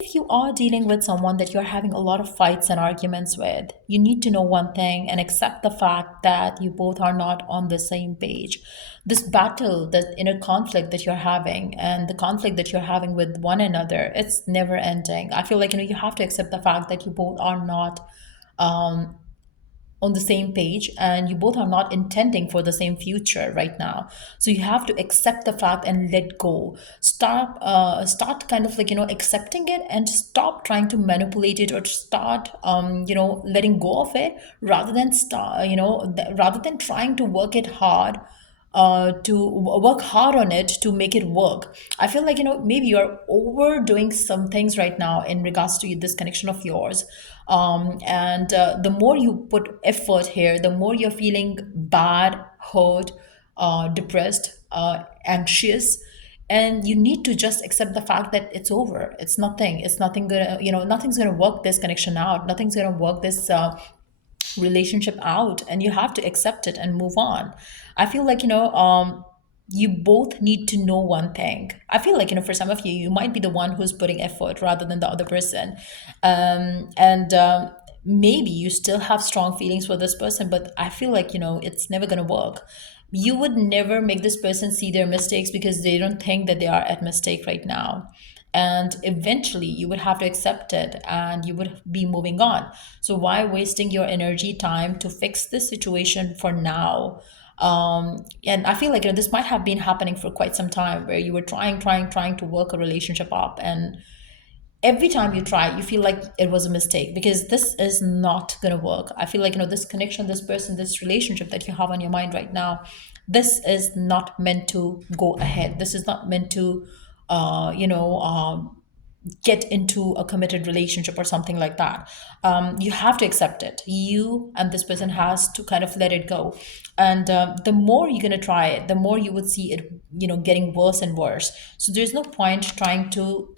If you are dealing with someone that you're having a lot of fights and arguments with, you need to know one thing and accept the fact that you both are not on the same page. This battle, the inner conflict that you're having, and the conflict that you're having with one another, it's never ending. I feel like you have to accept the fact that you both are not on the same page, and you both are not intending for the same future right now. So you have to accept the fact and let go. Start kind of accepting it, and stop trying to manipulate it, or start letting go of it, rather than rather than trying to work hard on it to make it work. I feel like maybe you're overdoing some things right now in regards to this connection of yours. And the more you put effort here, the more you're feeling bad, hurt, depressed, anxious. And you need to just accept the fact that it's over. It's nothing gonna, nothing's gonna work this connection out. Nothing's gonna work this relationship out, and you have to accept it and move on. I feel like you both need to know one thing. I feel like for some of you, you might be the one who's putting effort rather than the other person. And maybe you still have strong feelings for this person, but I feel like it's never going to work. You would never make this person see their mistakes, because they don't think that they are at mistake right now. And eventually you would have to accept it, and you would be moving on. So why wasting your energy, time to fix this situation for now? And I feel like this might have been happening for quite some time, where you were trying to work a relationship up, and every time you try, you feel like it was a mistake, because this is not going to work. I feel like this connection, this person, this relationship that you have on your mind right now, this is not meant to go ahead. This is not meant to get into a committed relationship or something like that. You have to accept it. You and this person has to kind of let it go. And the more you're going to try it, the more you would see it getting worse and worse. So there's no point trying to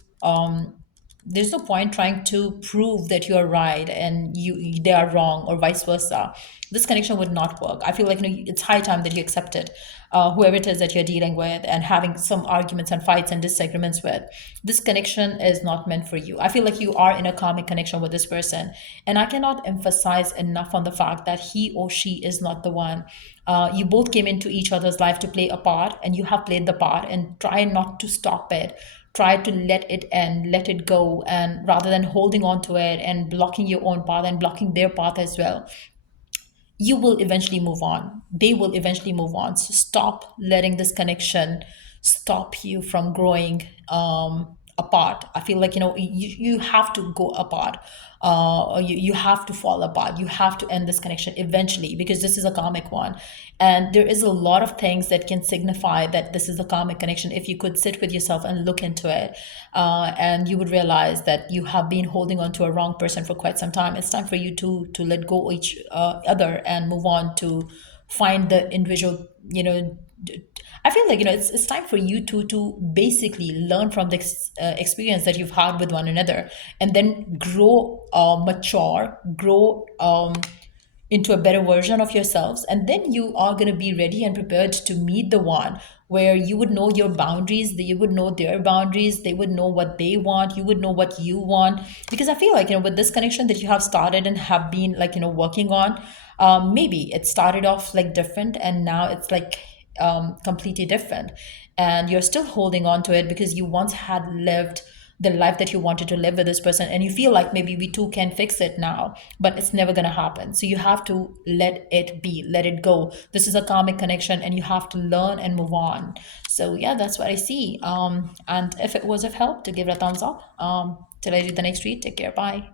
prove that you are right and they are wrong, or vice versa. This connection would not work. I feel like it's high time that you accept it. Whoever it is that you're dealing with and having some arguments and fights and disagreements with, this connection is not meant for you. I feel like you are in a karmic connection with this person, and I cannot emphasize enough on the fact that he or she is not the one. You both came into each other's life to play a part, and you have played the part, and try not to stop it. Try to let it end, let it go, and rather than holding on to it and blocking your own path and blocking their path as well, you will eventually move on. They will eventually move on. So stop letting this connection stop you from growing apart. I feel like you have to go apart, or you have to fall apart. You have to end this connection eventually, because this is a karmic one. And there is a lot of things that can signify that this is a karmic connection. If you could sit with yourself and look into it, and you would realize that you have been holding on to a wrong person for quite some time. It's time for you to let go each other and move on, to find the individual. I feel like it's time for you to basically learn from the experience that you've had with one another, and then grow, mature, grow into a better version of yourselves. And then you are going to be ready and prepared to meet the one where you would know your boundaries, you would know their boundaries, they would know what they want, you would know what you want. Because I feel like with this connection that you have started and have been working on, maybe it started off like different, and now it's like completely different, and you're still holding on to it because you once had lived the life that you wanted to live with this person, and you feel like maybe we too can fix it now, but it's never going to happen. So you have to let it be, let it go. This is a karmic connection, and you have to learn and move on. So yeah, that's what I see. And if it was of help, to give it a thumbs up. Till I do the next read, take care, bye.